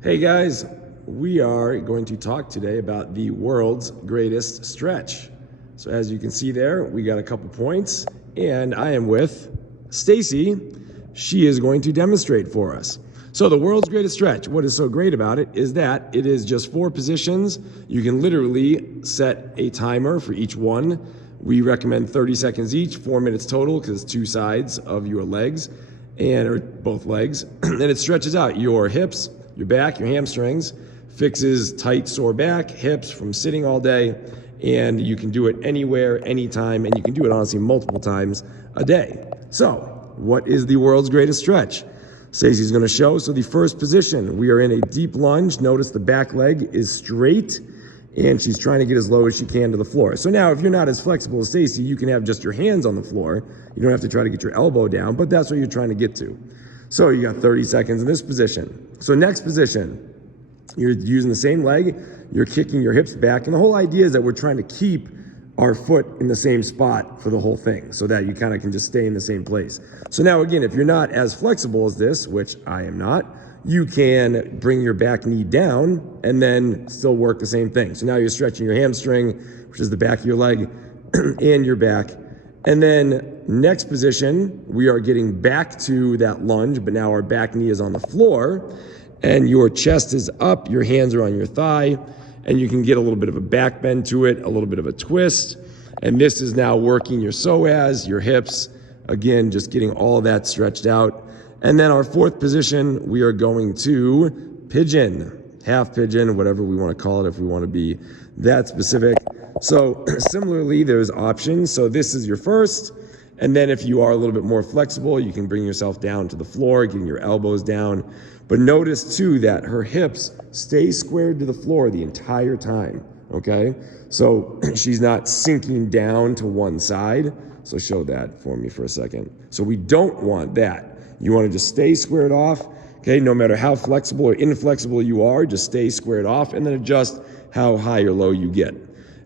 Hey guys, we are going to talk today about the world's greatest stretch. So as you can see there, we got a couple points and I am with Stacy. She is going to demonstrate for us. So the world's greatest stretch, what is so great about it is that it is just 4 positions. You can literally set a timer for each one. We recommend 30 seconds each, 4 minutes total because it's 2 sides of your legs or both legs. And it stretches out your hips, your back, your hamstrings, fixes tight, sore back, hips from sitting all day, and you can do it anywhere, anytime, and you can do it honestly multiple times a day. So, what is the world's greatest stretch? Stacey's gonna show. So the first position, we are in a deep lunge. Notice the back leg is straight, and she's trying to get as low as she can to the floor. So now, if you're not as flexible as Stacey, you can have just your hands on the floor. You don't have to try to get your elbow down, but that's what you're trying to get to. So you got 30 seconds in this position. So next position, you're using the same leg, you're kicking your hips back, and the whole idea is that we're trying to keep our foot in the same spot for the whole thing so that you kind of can just stay in the same place. So now again, if you're not as flexible as this, which I am not, you can bring your back knee down and then still work the same thing. So now you're stretching your hamstring, which is the back of your leg, and your back. And then next position, we are getting back to that lunge, but now our back knee is on the floor and your chest is up, your hands are on your thigh, and you can get a little bit of a back bend to it, a little bit of a twist. And this is now working your psoas, your hips, again, just getting all that stretched out. And then our fourth position, we are going to pigeon, half pigeon, whatever we want to call it if we want to be that specific. So similarly, there's options. So this is your first. And then if you are a little bit more flexible, you can bring yourself down to the floor, getting your elbows down. But notice too that her hips stay squared to the floor the entire time, okay? So she's not sinking down to one side. So show that for me for a second. So we don't want that. You want to just stay squared off, okay? No matter how flexible or inflexible you are, just stay squared off and then adjust how high or low you get.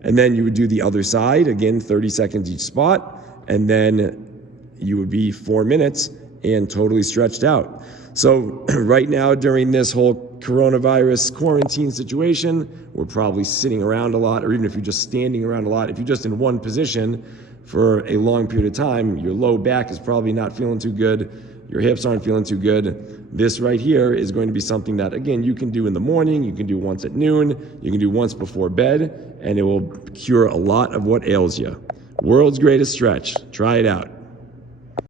And then you would do the other side, again, 30 seconds each spot, and then you would be 4 minutes and totally stretched out. So right now during this whole coronavirus quarantine situation, we're probably sitting around a lot, or even if you're just standing around a lot, if you're just in one position for a long period of time, your low back is probably not feeling too good, your hips aren't feeling too good. This right here is going to be something that, again, you can do in the morning, you can do once at noon, you can do once before bed, and it will cure a lot of what ails you. World's greatest stretch. Try it out.